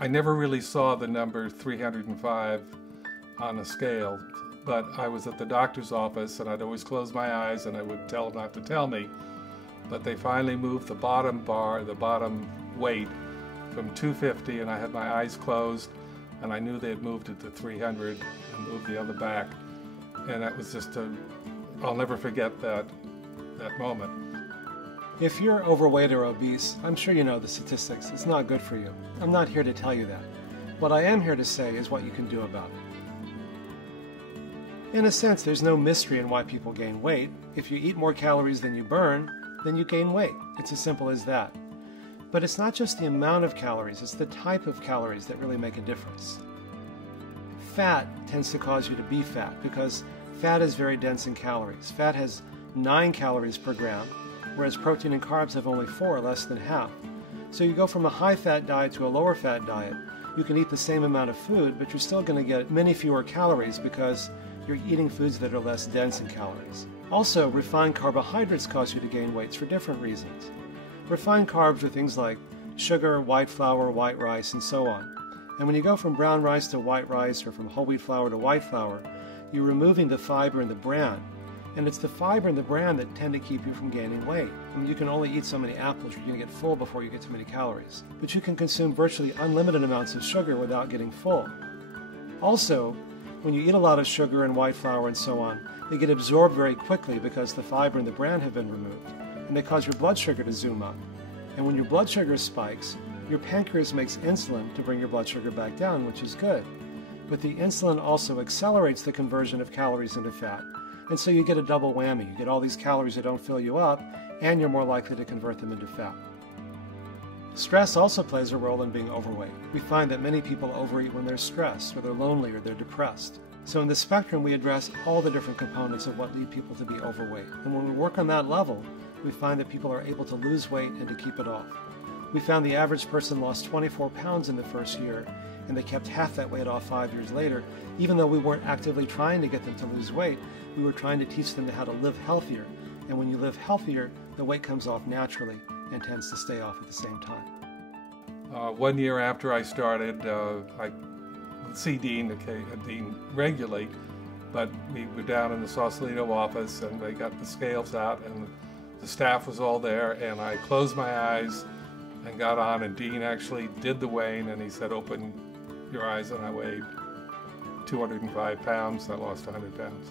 I never really saw the number 305 on a scale, but I was at the doctor's office and I'd always close my eyes and I would tell them not to tell me. But they finally moved the bottom bar, the bottom weight, from 250, and I had my eyes closed and I knew they had moved it to 300 and moved the other back. And that was just I'll never forget that moment. If you're overweight or obese, I'm sure you know the statistics. It's not good for you. I'm not here to tell you that. What I am here to say is what you can do about it. In a sense, there's no mystery in why people gain weight. If you eat more calories than you burn, then you gain weight. It's as simple as that. But it's not just the amount of calories, it's the type of calories that really make a difference. Fat tends to cause you to be fat because fat is very dense in calories. Fat has 9 calories per gram, whereas protein and carbs have only 4, less than half. So you go from a high-fat diet to a lower-fat diet. You can eat the same amount of food, but you're still going to get many fewer calories because you're eating foods that are less dense in calories. Also, refined carbohydrates cause you to gain weight for different reasons. Refined carbs are things like sugar, white flour, white rice, and so on. And when you go from brown rice to white rice or from whole wheat flour to white flour, you're removing the fiber in the bran. And it's the fiber in the bran that tend to keep you from gaining weight. I mean, you can only eat so many apples, you're going to get full before you get too many calories. But you can consume virtually unlimited amounts of sugar without getting full. Also, when you eat a lot of sugar and white flour and so on, they get absorbed very quickly because the fiber in the bran have been removed. And they cause your blood sugar to zoom up. And when your blood sugar spikes, your pancreas makes insulin to bring your blood sugar back down, which is good. But the insulin also accelerates the conversion of calories into fat. And so you get a double whammy. You get all these calories that don't fill you up, and you're more likely to convert them into fat. Stress also plays a role in being overweight. We find that many people overeat when they're stressed, or they're lonely, or they're depressed. So in the spectrum, we address all the different components of what lead people to be overweight. And when we work on that level, we find that people are able to lose weight and to keep it off. We found the average person lost 24 pounds in the first year, and they kept half that weight off 5 years later. Even though we weren't actively trying to get them to lose weight, we were trying to teach them how to live healthier. And when you live healthier, the weight comes off naturally and tends to stay off at the same time. 1 year after I started, I would see Dean regularly, but we were down in the Sausalito office and they got the scales out and the staff was all there, and I closed my eyes and got on, and Dean actually did the weighing and he said, "Open your eyes," and I weighed 205 pounds. I lost 100 pounds.